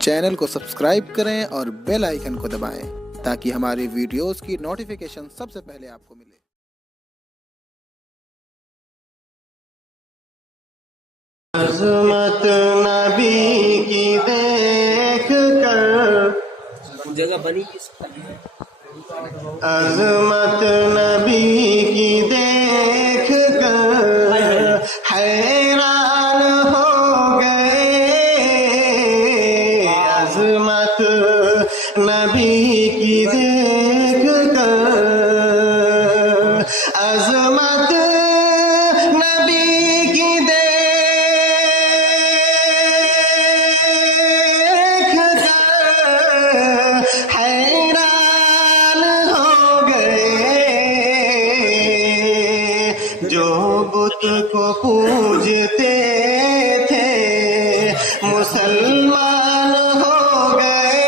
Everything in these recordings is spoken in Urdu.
چینل کو سبسکرائب کریں اور بیل آئیکن کو دبائیں تاکہ ہماری ویڈیوز کی نوٹیفیکیشن سب سے پہلے آپ کو ملے۔ عظمت نبی کی دیکھ کر جگہ بنی عظمت نبی کی دیکھ کر حیران ہو گئے، عظمت نبی کی دیکھ کر عظمت نبی کی دیکھ کر حیران ہو گئے، جو بت کو پوجتے تھے مسلمان ہو گئے،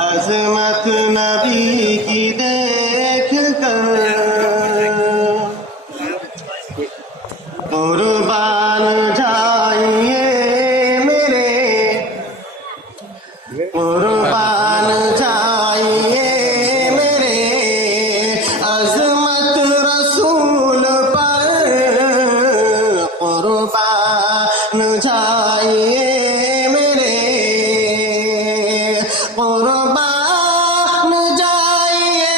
عظمت نبی کی دیکھ کر قربان جائیے میرے، قربان جائیے میرے عظمت رسول پر، قربان جائیے میرے، قربان جائیے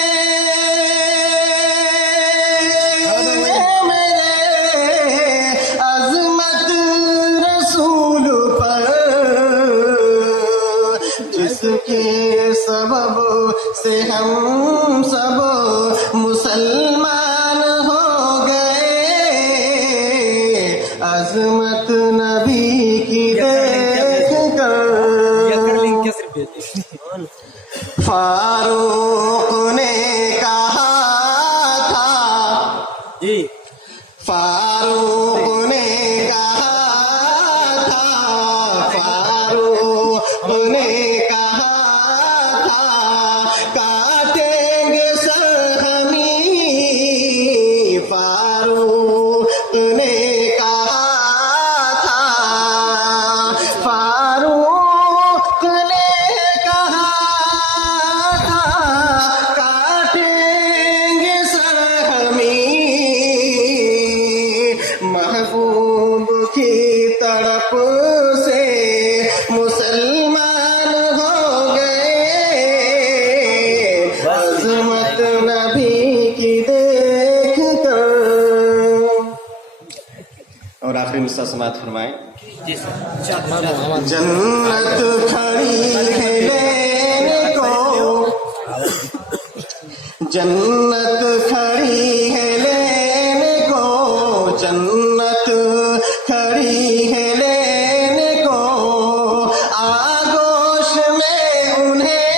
میرے عظمت رسول پر، جس کے سبب سے ہم سب مسلمان ہو گئے، عظمت نبی کی دیکھ کر فاروق نے کہا تھا، جی فاروق نے کہا تھا، فاروق نے کہا تھا کاٹیں گے سر ہمیں، فاروق نے کہا تھا، فاروق نے کہا تھا کاٹیں گے سر ہمیں، محبوب کی طرف سے مسلمان ہو گئے، عظمت نبی کی دیکھ کر۔ اور آخری مصرع سماعت فرمائیں۔ جی سر جنت کھڑی ہے لینے کو، جنت کھڑی ہے لینے کو، جنت کھڑی ہے لینے کو، آغوش میں انہیں،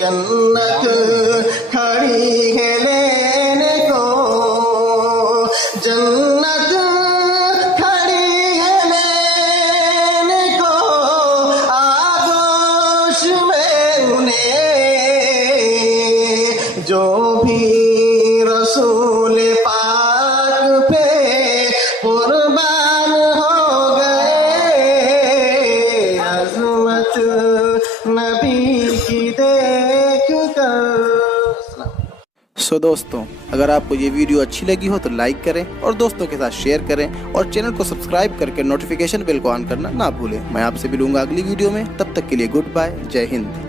جنت کھڑی ہے لینے کو، جنت کھڑی ہے لینے کو، آغوش میں انہیں، جو بھی رسول پاک پہ قربان ہو گئے، عظمت نبی کی دیکھ کر۔ سو دوستوں، اگر آپ کو یہ ویڈیو اچھی لگی ہو تو لائک کریں اور دوستوں کے ساتھ شیئر کریں اور چینل کو سبسکرائب کر کے نوٹیفیکیشن بیل کو آن کرنا نہ بھولیں۔ میں آپ سے ملوں گا اگلی ویڈیو میں، تب تک کے لیے گڈ بائے، جے ہند۔